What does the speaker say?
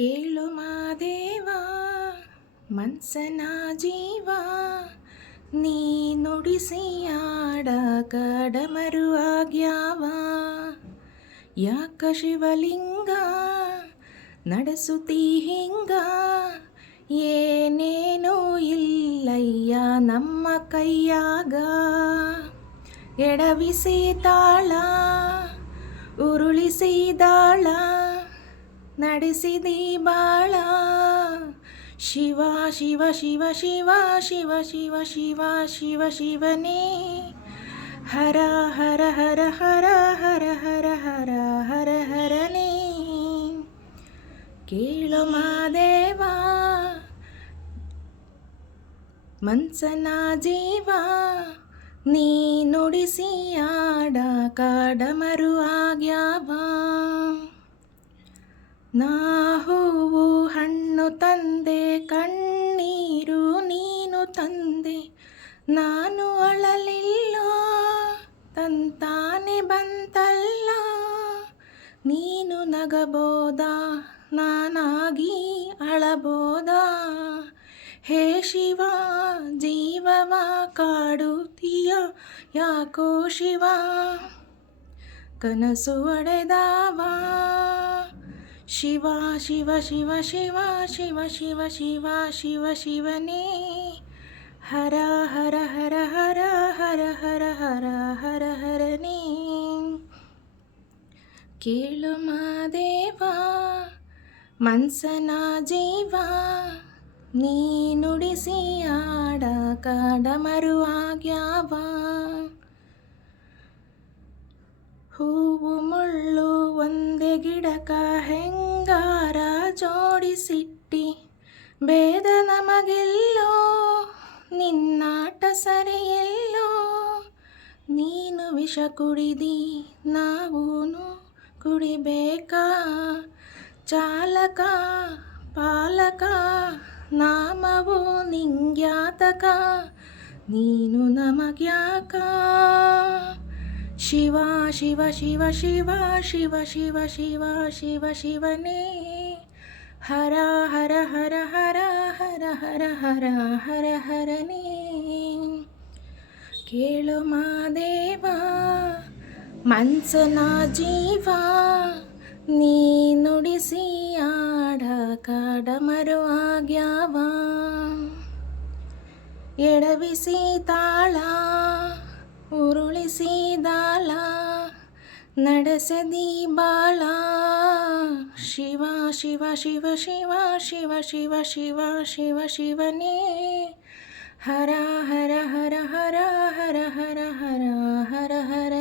ಕೇಳು ಮಾದೇವ ಮನ್ಸನ ಜೀವ, ನೀ ನುಡಿಸಿ ಆಡ ಕಡಮರು ಆಗ್ಯಾವ. ಯಾಕ ಶಿವಲಿಂಗ ನಡೆಸುತ್ತೀ ಹಿಂಗ? ಏನೇನೂ ಇಲ್ಲಯ್ಯ ನಮ್ಮ ಕೈಯಾಗ. ಎಡವಿಸಿ ತಾಳ, ಉರುಳಿಸಿ ದಾಳ ನಡೆಸಿದಿ ಬಾಳ. ಶಿವ ಶಿವ ಶಿವ ಶಿವ ಶಿವ ಶಿವ ಶಿವ ಶಿವ, ಶಿವನೇ. ಹರ ಹರ ಹರ ಹರ ಹರ ಹರ ಹರ ಹರ, ಹರನೇ. ಕೇಳು ಮಾದೇವ ಮನ್ಸನ ಜೀವ, ನೀ ನುಡಿಸಿ ಆಡ ಕಾಡಮರು ಆಗ್ಯಾವ. ನಾ ಹೂವು ಹಣ್ಣು ತಂದೆ, ಕಣ್ಣೀರು ನೀನು ತಂದೆ. ನಾನು ಅಳಲಿಲ್ಲ, ತಂತಾನೆ ಬಂತಲ್ಲ. ನೀನು ನಗಬೋದ, ನಾನಾಗಿ ಅಳಬೋದಾ. ಹೇ ಶಿವ, ಜೀವವ ಕಾಡುತ್ತೀಯ ಯಾಕೋ ಶಿವ? ಕನಸು ಒಡೆದಾವ. ಶಿವ ಶಿವ ಶಿವ ಶಿವ ಶಿವ ಶಿವ ಶಿವ ಶಿವ ಶಿವನೇ ಹರ ಹರ ಹರ ಹರ ಹರ ಹರ ಹರ ಹರ ಹರನೇ ಕೇಳು ಮಾದೇವ ಮನ್ಸನ ಜೀವ ನೀ ನುಡಿಸಿ ಆಡ ಕಾಡಮರು ಆಗ್ಯಾವ ಹೂವು ಮುಳ್ಳು ಒಂದೇ ಗಿಡಕ ಹೆಂಗಾರ ಜೋಡಿಸಿಟ್ಟಿ ಭೇದ ನಮಗೆಲ್ಲೋ, ನಿನ್ನಾಟ ಸರಿಯೆಲ್ಲೋ, ನೀನು ವಿಷ ಕುಡಿದಿ, ನಾವೂನು ಕುಡಿಬೇಕಾ? ಚಾಲಕ, ಪಾಲಕ, ನಾಮವು ನಿಂಗ್ಯಾತಕ, ನೀನು ನಮಗ್ಯಾಕ? ಶಿವ ಶಿವ ಶಿವ ಶಿವ ಶಿವ ಶಿವ ಶಿವ ಶಿವ, ಶಿವನೇ. ಹರ ಹರ ಹರ ಹರ ಹರ ಹರ ಹರ ಹರ, ಹರನೇ. ಕೇಳು ಮಾದೇವ ಮನ್ಸನ ಜೀವ, ನೀ ನುಡಿಸಿ ಆಡ ಕಾಡಮರು ಆಗ್ಯಾವ. ಎಡವಿಸಿ ತಾಳ ಉರುಳಿಸಿ ದಾಳ ನಡೆಸದಿ ಬಾಳ. ಶಿವ ಶಿವ ಶಿವ ಶಿವ ಶಿವ ಶಿವ ಶಿವ ಶಿವ, ಶಿವನೇ. ಹರ ಹರ ಹರ ಹರ ಹರ ಹರ ಹರ ಹರ.